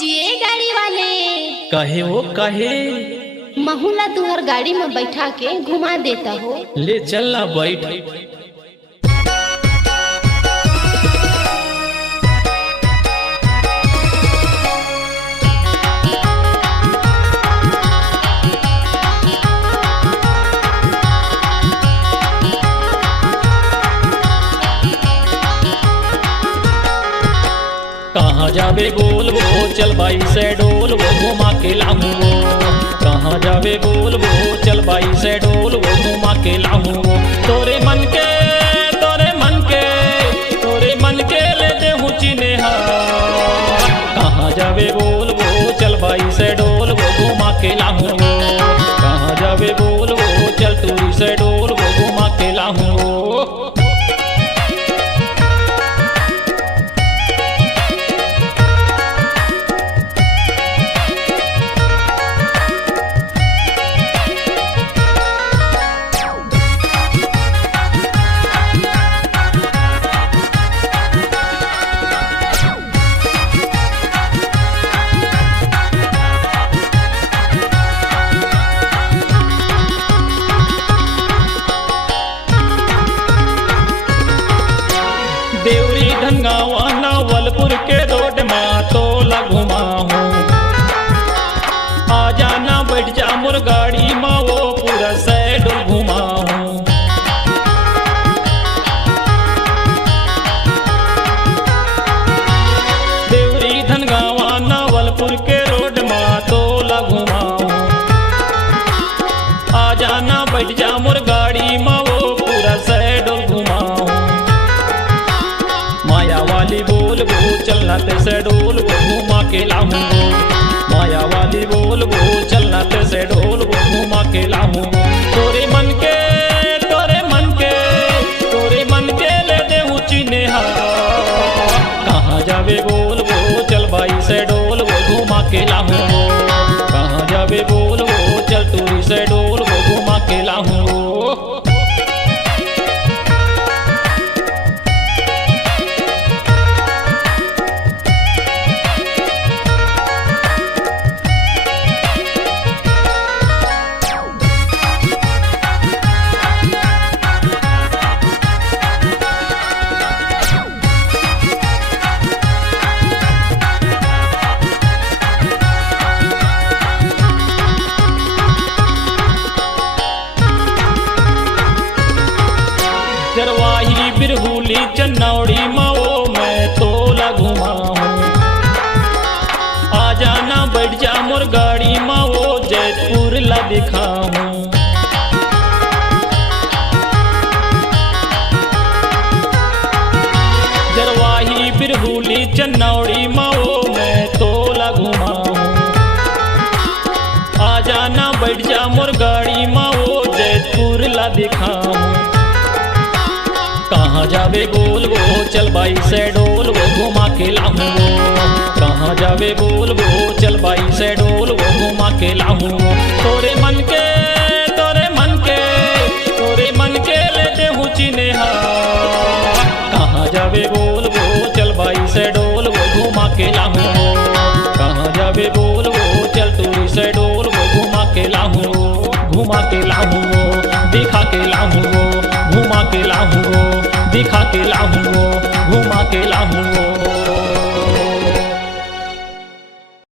जिए गाड़ी वाले कहे वो कहे महुला तुहर गाड़ी में बैठा के घुमा देता हो। ले चलना बैठ। कहाँ जावे बोल वो चल बाई से डोल वो घुमा के लाऊं वो। कहाँ जावे बोल वो चल बाई से डोल वो घुमा के लाऊं वो। तोरे मन के ले दे हूँ चिन्हा। कहाँ जावे बोल वो चल बाई से डोल वो घुमा के लाऊं वो। कहाँ जावे बोल वो चल टूरी से डोल वो घुमा के लाऊं वो। देवरी धनगावा नावलपुर के रोड में तो घुमा हूँ। आ जाना बैठ जा मोर गाड़ी में वो पूरा साइड घुमा हूँ। देवरी धनगावा नावलपुर के रोड में तो घुमा हूँ। आ जाना बैठ जा मोर गाड़ी में वो पूरा साइड घुमा हूँ। माया वाली बोल वो चलना से डोल वो घुमा के लाऊं वो। माया वाली बोल वो चलना से डोल वो घुमा के लाऊं वो। तोरे मन के ले दे हूँ चिन्हा। कहाँ जावे बोल वो चल बाई से डोल वो घुमा के लाऊं वो। कहाँ जावे बोल वो चल टूरी से डोल वो घुमा के लाऊं वो। जरवाही बिरहुली चन्नौड़ी माओ मैं तो घुमा हूँ। आ जाना बैठ जा मोर गाड़ी माओ जयपुर ला दिखा हूँ। जरवाही बिरहुली चन्नौड़ी माओ मैं तो घुमा हूँ। आ जाना बैठ जा मोर गाड़ी माओ जयपुर ला दिखा हूँ। कहाँ जावे बोल वो चल बाई से डोल वो घुमा के लाऊं वो। कहाँ जावे बोल वो चल बाई से डोल वो घुमा के लाऊं वो। तोरे मन के ले दे हूँ चिन्हा। कहाँ जावे बोल वो चल बाई से डोल वो घुमा के लाऊं वो। कहाँ जावे बोल वो चल टूरी से डोल वो घुमा के लाऊं वो। घुमा के लाऊं वो दिखा के लाऊं वो। घुमा के लाऊं वो दिखा के लाऊं वो। घुमा के लाऊं वो।